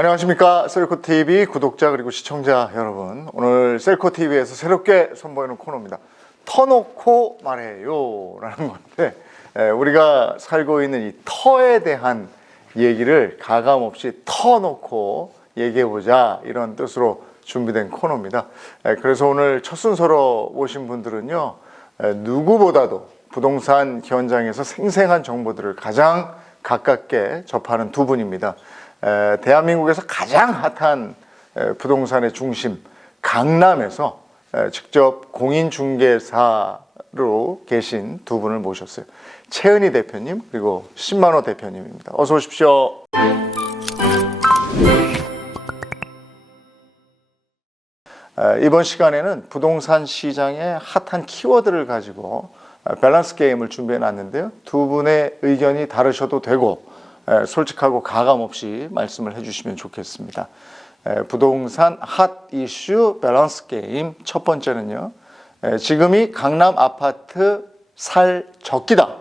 안녕하십니까. 셀코TV 구독자 그리고 시청자 여러분, 오늘 셀코TV에서 새롭게 선보이는 코너입니다. 터놓고 말해요 라는 건데, 우리가 살고 있는 이 터에 대한 얘기를 가감없이 터놓고 얘기해보자, 이런 뜻으로 준비된 코너입니다. 그래서 오늘 첫 순서로 오신 분들은요, 누구보다도 부동산 현장에서 생생한 정보들을 가장 가깝게 접하는 두 분입니다. 대한민국에서 가장 핫한 부동산의 중심 강남에서 직접 공인중개사로 계신 두 분을 모셨어요. 최은희 대표님 그리고 신만호 대표님입니다. 어서 오십시오. 이번 시간에는 부동산 시장의 핫한 키워드를 가지고 밸런스 게임을 준비해 놨는데요. 두 분의 의견이 다르셔도 되고 솔직하고 가감없이 말씀을 해주시면 좋겠습니다. 부동산 핫 이슈 밸런스 게임 첫 번째는요, 지금이 강남 아파트 살 적기다,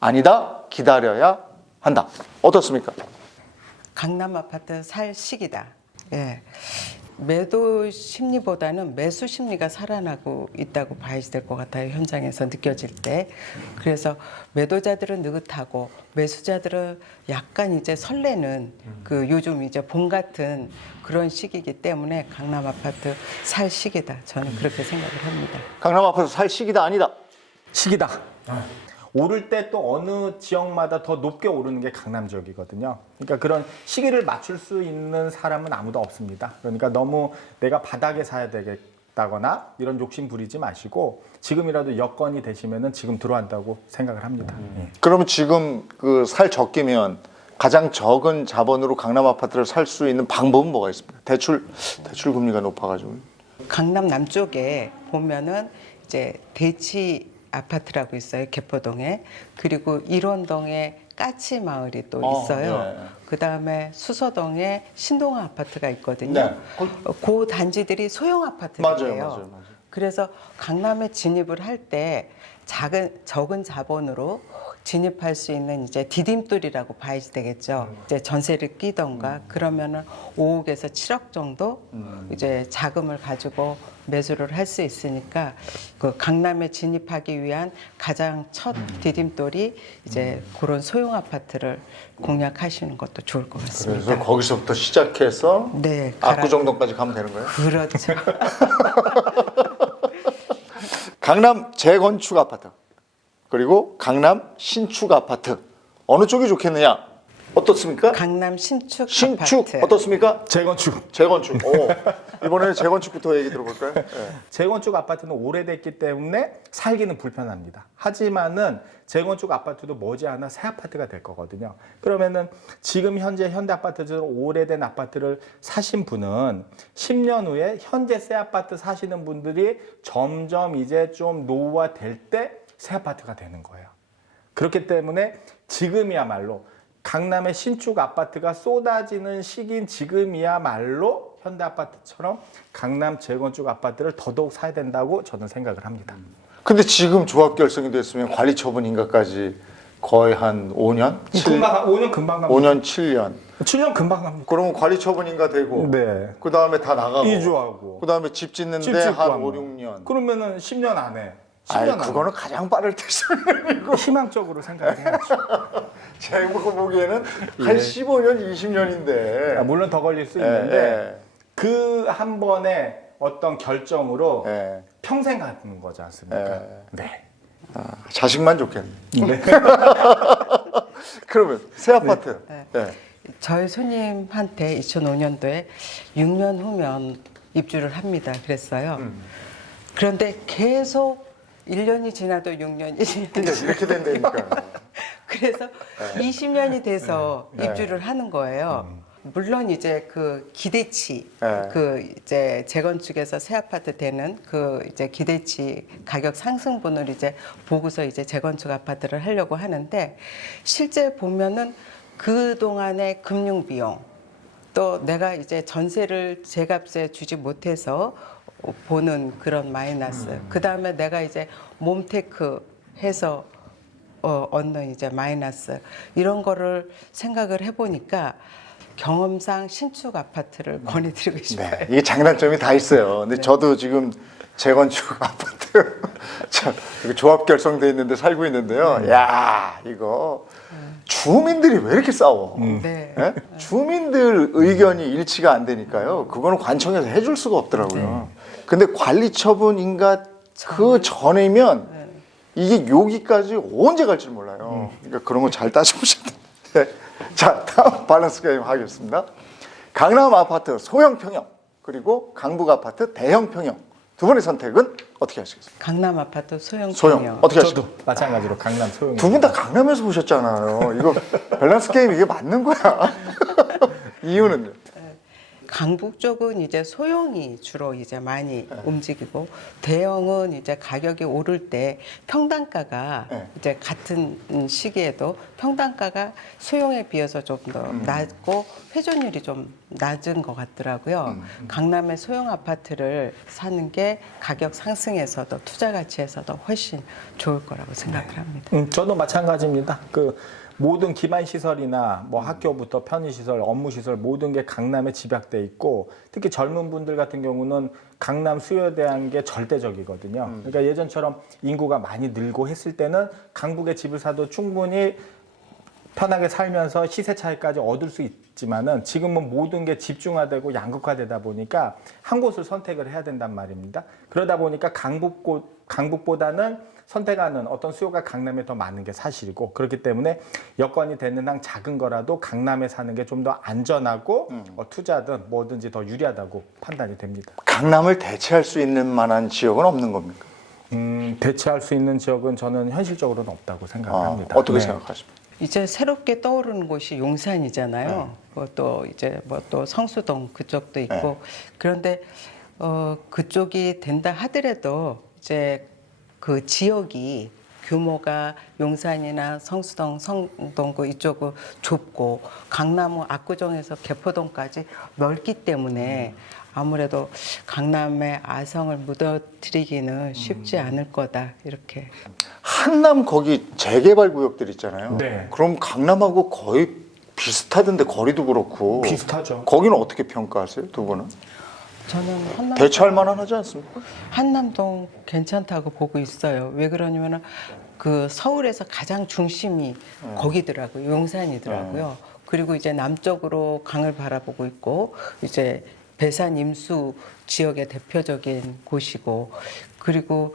아니다, 기다려야 한다. 어떻습니까? 강남 아파트 살 시기다. 예. 매도 심리보다는 매수 심리가 살아나고 있다고 봐야 될 것 같아요. 현장에서 느껴질 때. 그래서 매도자들은 느긋하고 매수자들은 약간 이제 설레는 그 요즘 이제 봄 같은 그런 시기이기 때문에 강남 아파트 살 시기다. 저는 그렇게 생각을 합니다. 강남 아파트 살 시기다, 아니다? 시기다. 오를 때 또 어느 지역마다 더 높게 오르는 게 강남 지역이거든요. 그러니까 그런 시기를 맞출 수 있는 사람은 아무도 없습니다. 그러니까 너무 내가 바닥에 사야 되겠다거나 이런 욕심 부리지 마시고 지금이라도 여건이 되시면은 지금 들어간다고 생각을 합니다. 그러면 지금 그 살 적기면 가장 적은 자본으로 강남 아파트를 살 수 있는 방법은 뭐가 있습니까? 대출 금리가 높아가지고. 강남 남쪽에 보면은 이제 대치 아파트라고 있어요. 개포동에. 그리고 일원동에 까치 마을이 또 있어요. 네. 그다음에 수서동에 신동아 아파트가 있거든요. 네. 그 단지들이 소형 아파트예요. 맞아요. 그래서 강남에 진입을 할 때 적은 자본으로 진입할 수 있는 이제 디딤돌이라고 봐야 되겠죠. 이제 전세를 끼던가 그러면은 5억에서 7억 정도 이제 자금을 가지고 매수를 할 수 있으니까 그 강남에 진입하기 위한 가장 첫 디딤돌이 이제 그런 소형 아파트를 공략하시는 것도 좋을 것 같습니다. 그래서 거기서부터 시작해서 네, 압구정동까지 가면 되는 거예요? 그렇죠. 강남 재건축 아파트 그리고 강남 신축 아파트, 어느 쪽이 좋겠느냐? 어떻습니까? 강남 신축 신축 아파트. 어떻습니까? 재건축. 오, 이번에는 재건축부터 얘기 들어볼까요? 네. 재건축 아파트는 오래됐기 때문에 살기는 불편합니다. 하지만은 재건축 아파트도 머지않아 새 아파트가 될 거거든요. 그러면은 지금 현재 현대 아파트처럼 오래된 아파트를 사신 분은 10년 후에 현재 새 아파트 사시는 분들이 점점 이제 좀 노후화 될 때 새 아파트가 되는 거예요. 그렇기 때문에 지금이야말로 강남의 신축 아파트가 쏟아지는 시기인 지금이야말로 현대 아파트처럼 강남 재건축 아파트를 더더욱 사야 된다고 저는 생각을 합니다. 근데 지금 조합 결성이 됐으면 관리 처분 인가까지 거의 한 5년? 5년 금방 갑니다. 5년, 7년. 7년 금방 갑니다. 그러면 관리 처분 인가 되고, 네. 그 다음에 다 나가고, 이주하고. 그 다음에 집 짓는데 집 짓고 한 하면. 5, 6년. 그러면은 10년 안에. 10년 아이, 안에. 그거는 가장 빠를 때죠. 희망적으로 생각을 해야죠. 제가 보기에는 예. 한 15년, 20년인데. 물론 더 걸릴 수 있는데 그 한 번의 어떤 결정으로 평생 가는 거지 않습니까? 네. 자식만 좋겠네. 그러면 새 아파트. 네. 저희 손님한테 2005년도에 6년 후면 입주를 합니다. 그랬어요. 그런데 계속 1년이 지나도 6년이 지나도 이렇게 된다니까. 그래서 20년이 돼서 입주를 하는 거예요. 물론 이제 그 기대치, 그 이제 재건축에서 새 아파트 되는 그 이제 기대치 가격 상승분을 이제 보고서 이제 재건축 아파트를 하려고 하는데, 실제 보면은 그 동안의 금융 비용, 또 내가 이제 전세를 제값에 주지 못해서 보는 그런 마이너스, 그 다음에 내가 이제 몸테크 해서 얻는 이제 마이너스, 이런 거를 생각을 해보니까 경험상 신축 아파트를 권해드리고 싶어요. 네, 이게 장단점이 다 있어요. 근데 저도 지금 재건축 아파트 이거 조합 결성돼 있는데 살고 있는데요. 야, 이거 주민들이 왜 이렇게 싸워? 네. 예? 주민들 의견이 일치가 안 되니까요. 그거는 관청에서 해줄 수가 없더라고요. 근데 관리 처분인가 그 전이면 이게 여기까지 언제 갈지 몰라요. 그러니까 그런 거 잘 따져보셔야 돼요. 자, 다음 밸런스 게임 하겠습니다. 강남 아파트 소형 평형 그리고 강북 아파트 대형 평형 두 분의 선택은 어떻게 하시겠습니까? 강남 아파트 소형 소형 평형. 어떻게 저도 하시겠어요? 마찬가지로 강남 소형. 두 분 다 강남에서 보셨잖아요. 이거 밸런스 게임 이게 맞는 거야. 이유는요? 강북 쪽은 이제 소형이 주로 이제 많이 움직이고 대형은 이제 가격이 오를 때 평당가가 네. 이제 같은 시기에도 평당가가 소형에 비해서 좀 더 낮고 회전율이 좀 낮은 것 같더라고요. 강남의 소형 아파트를 사는 게 가격 상승에서도 투자 가치에서도 훨씬 좋을 거라고 생각을 합니다. 저도 마찬가지입니다. 그 모든 기반 시설이나 뭐 학교부터 편의 시설, 업무 시설 모든 게 강남에 집약돼 있고 특히 젊은 분들 같은 경우는 강남 수요에 대한 게 절대적이거든요. 그러니까 예전처럼 인구가 많이 늘고 했을 때는 강북에 집을 사도 충분히 편하게 살면서 시세 차익까지 얻을 수 있지만은 지금은 모든 게 집중화되고 양극화되다 보니까 한 곳을 선택을 해야 된단 말입니다. 그러다 보니까 강북보다는 선택하는 어떤 수요가 강남에 더 많은 게 사실이고 그렇기 때문에 여건이 되는 한 작은 거라도 강남에 사는 게 좀 더 안전하고 투자든 뭐든지 더 유리하다고 판단이 됩니다. 강남을 대체할 수 있는 만한 지역은 없는 겁니까? 대체할 수 있는 지역은 저는 현실적으로는 없다고 생각합니다. 어떻게 네. 생각하십니까? 이제 새롭게 떠오르는 곳이 용산이잖아요. 또 이제 뭐 또 성수동 그쪽도 있고 그런데 그쪽이 된다 하더라도 이제 그 지역이 규모가 용산이나 성수동, 성동구 이쪽은 좁고 강남은 압구정에서 개포동까지 넓기 때문에 아무래도 강남의 아성을 묻어뜨리기는 쉽지 않을 거다 이렇게. 한남 거기 재개발 구역들 있잖아요. 네. 그럼 강남하고 거의 비슷하던데 거리도 그렇고. 비슷하죠. 거기는 어떻게 평가하세요, 두 분은? 저는 한남 대체할 만한 하지 않습니까? 한남동 괜찮다고 보고 있어요. 왜 그러냐면은 그 서울에서 가장 중심이 거기더라고요. 용산이더라고요. 그리고 이제 남쪽으로 강을 바라보고 있고 이제 배산 임수 지역의 대표적인 곳이고 그리고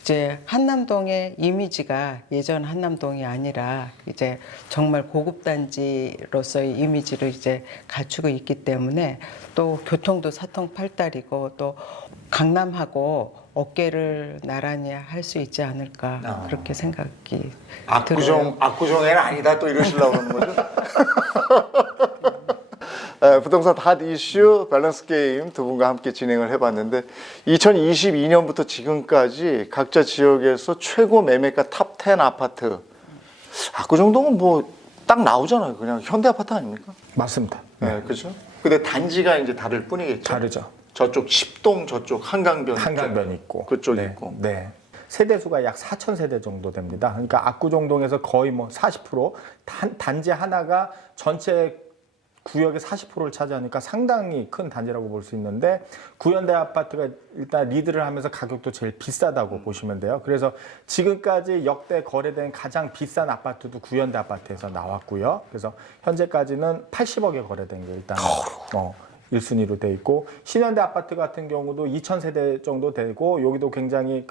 이제 한남동의 이미지가 예전 한남동이 아니라 이제 정말 고급 단지로서의 이미지를 이제 갖추고 있기 때문에 또 교통도 사통팔달이고 또 강남하고 어깨를 나란히 할 수 있지 않을까 그렇게 생각이 들어요. 압구정에는 아니다 또 이러시려고 그러는 거죠? 부동산 핫 이슈 밸런스 게임 두 분과 함께 진행을 해봤는데 2022년부터 지금까지 각자 지역에서 최고 매매가 탑 10 아파트 압구정동은 뭐 딱 나오잖아요. 그냥 현대 아파트 아닙니까? 맞습니다. 네, 그렇죠. 근데 단지가 이제 다를 뿐이겠죠. 다르죠. 저쪽 10동 저쪽 한강변 한강변 있고 그쪽 네, 있고. 네. 세대수가 약 4,000세대 정도 됩니다. 그러니까 압구정동에서 거의 뭐 40% 단지 하나가 전체 구역의 40%를 차지하니까 상당히 큰 단지라고 볼 수 있는데 구현대 아파트가 일단 리드를 하면서 가격도 제일 비싸다고 보시면 돼요. 그래서 지금까지 역대 거래된 가장 비싼 아파트도 구현대 아파트에서 나왔고요. 그래서 현재까지는 80억에 거래된 게 일단 1순위로 돼 있고 신현대 아파트 같은 경우도 2,000세대 정도 되고 여기도 굉장히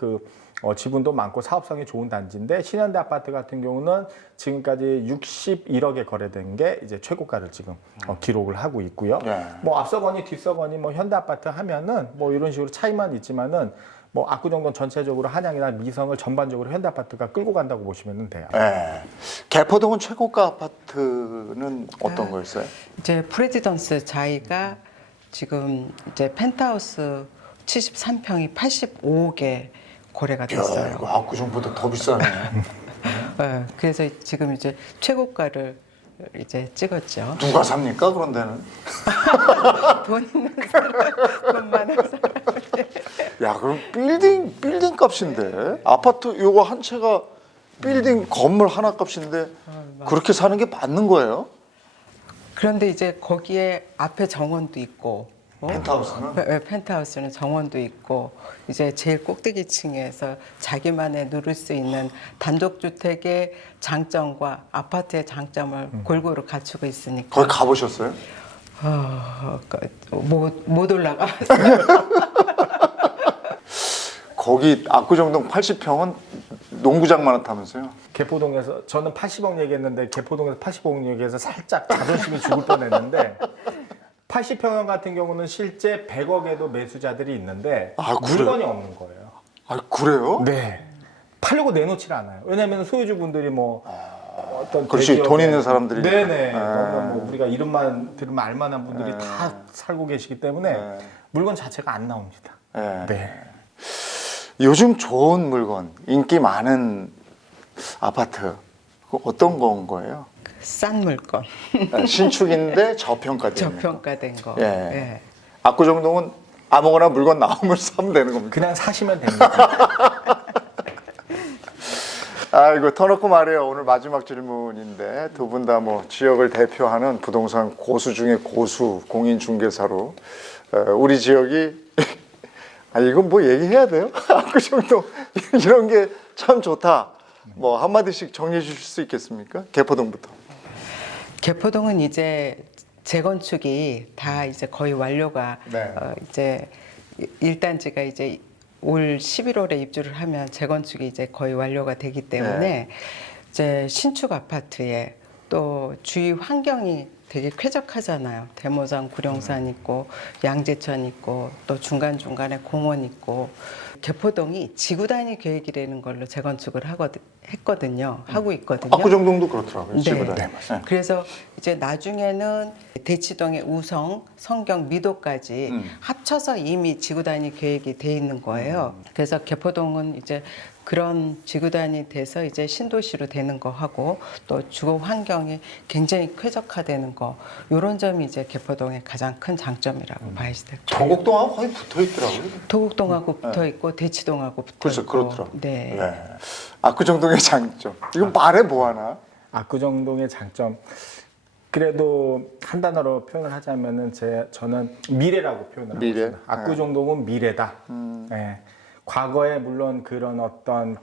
지분도 많고 사업성이 좋은 단지인데 신현대 아파트 같은 경우는 지금까지 61억에 거래된 게 이제 최고가를 지금 기록을 하고 있고요. 네. 뭐 앞서거니 뒤서거니 뭐 현대 아파트 하면은 뭐 이런 식으로 차이만 있지만은 뭐 압구정동 전체적으로 한양이나 미성을 전반적으로 현대 아파트가 끌고 간다고 보시면 돼요. 네. 개포동은 최고가 아파트는 어떤 거였어요? 이제 프레지던스 자이가 지금 이제 펜트하우스 73평이 85억에 거래가 야, 됐어요. 이거 압구정보다 더 비싸네. 네, 그래서 지금 이제 최고가를 이제 찍었죠. 누가 삽니까 그런 데는? 돈 있는 사람, 돈 많은 사람. 야, 그럼 빌딩 값인데 아파트 요거 한 채가 빌딩 건물 하나 값인데 그렇게 사는 게 맞는 거예요? 그런데 이제 거기에 앞에 정원도 있고 펜트하우스는? 네, 펜트하우스는 정원도 있고 이제 제일 꼭대기층에서 자기만의 누릴 수 있는 단독주택의 장점과 아파트의 장점을 골고루 갖추고 있으니까 거기 가보셨어요? 못 올라가. 거기 압구정동 80평은 농구장만 하다면서요? 개포동에서 저는 80억 얘기했는데 개포동에서 80억 얘기해서 살짝 자존심이 죽을 뻔했는데 80평형 같은 경우는 실제 100억에도 매수자들이 있는데 아, 그래요? 물건이 없는 거예요. 아, 그래요? 네. 팔려고 내놓질 않아요. 왜냐하면 소유주분들이 뭐 어떤 그렇지, 대기업에- 돈 있는 사람들이니까. 네네. 아. 뭐 우리가 이름만 들으면 알만한 분들이 다 살고 계시기 때문에 물건 자체가 안 나옵니다. 네. 네. 요즘 좋은 물건, 인기 많은 아파트, 그거 어떤 건 거예요? 싼 물건, 신축인데 저평가된 저평가된 거. 예. 예. 압구정동은 아무거나 물건 나오면 사면 되는 겁니다. 그냥 사시면 됩니다. 아이고, 터놓고 말해요. 오늘 마지막 질문인데 두 분 다 뭐 지역을 대표하는 부동산 고수 중에 고수, 공인중개사로 우리 지역이 아, 이건 뭐 얘기해야 돼요? 압구정동 이런 게 참 좋다. 뭐 한마디씩 정리해 주실 수 있겠습니까? 개포동부터. 개포동은 이제 재건축이 다 이제 거의 완료가 네. 이제 1단지가 이제 올 11월에 입주를 하면 재건축이 이제 거의 완료가 되기 때문에 네. 이제 신축 아파트에 또 주위 환경이 되게 쾌적하잖아요. 대모산, 구룡산 있고 양재천 있고 또 중간중간에 공원 있고 개포동이 지구 단위 계획이라는 걸로 재건축을 했거든요. 하고 있거든요. 압구정동도 그렇더라고요. 네. 지구다. 네. 그래서 이제 나중에는 대치동의 우성, 성경, 미도까지 합쳐서 이미 지구 단위 계획이 돼 있는 거예요. 그래서 개포동은 이제 그런 지구 단위 돼서 이제 신도시로 되는 거 하고 또 주거 환경이 굉장히 쾌적화되는 거 이런 점이 이제 개포동의 가장 큰 장점이라고 봐야지 될 거예요. 도곡동하고 거의 붙어 있더라고요. 도곡동하고 붙어 있고 대치동하고 붙어 그렇죠, 있고 그렇더라고요. 네. 네. 압구정동의 장점. 이거 말해 뭐 하나? 압구정동의 장점. 그래도 한 단어로 표현을 하자면은 저는 미래라고 표현을 하고 미래? 있습니다. 압구정동은 미래다. 예. 과거에 물론 그런 어떤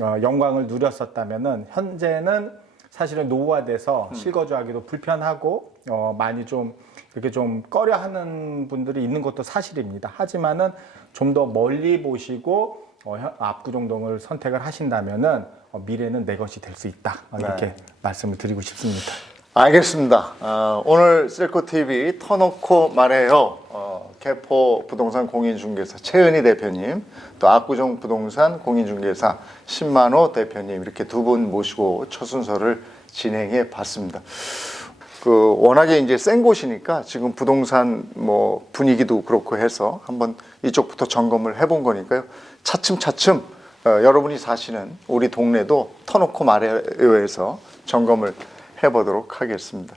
영광을 누렸었다면은 현재는 사실은 노후화돼서 실거주하기도 불편하고 많이 좀 이렇게 좀 꺼려하는 분들이 있는 것도 사실입니다. 하지만은 좀 더 멀리 보시고 압구정동을 선택을 하신다면은 미래는 내 것이 될 수 있다. 이렇게 네. 말씀을 드리고 싶습니다. 알겠습니다. 오늘 셀코TV 터놓고 말해요. 개포 부동산 공인중개사 최은희 대표님, 또 압구정 부동산 공인중개사 신만호 대표님 이렇게 두 분 모시고 첫 순서를 진행해 봤습니다. 워낙에 이제 센 곳이니까 지금 부동산 뭐 분위기도 그렇고 해서 한번 이쪽부터 점검을 해본 거니까요. 차츰차츰 여러분이 사시는 우리 동네도 터놓고 말해요에서 점검을 해보도록 하겠습니다.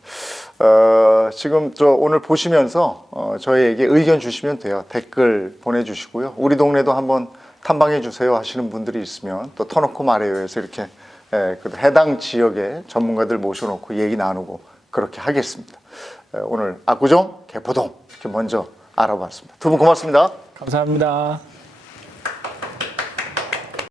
지금 오늘 보시면서 저희에게 의견 주시면 돼요. 댓글 보내주시고요. 우리 동네도 한번 탐방해 주세요 하시는 분들이 있으면 또 터놓고 말해요에서 이렇게 해당 지역의 전문가들 모셔놓고 얘기 나누고 그렇게 하겠습니다. 오늘 압구정, 개포동 이렇게 먼저 알아봤습니다. 두 분 고맙습니다. 감사합니다.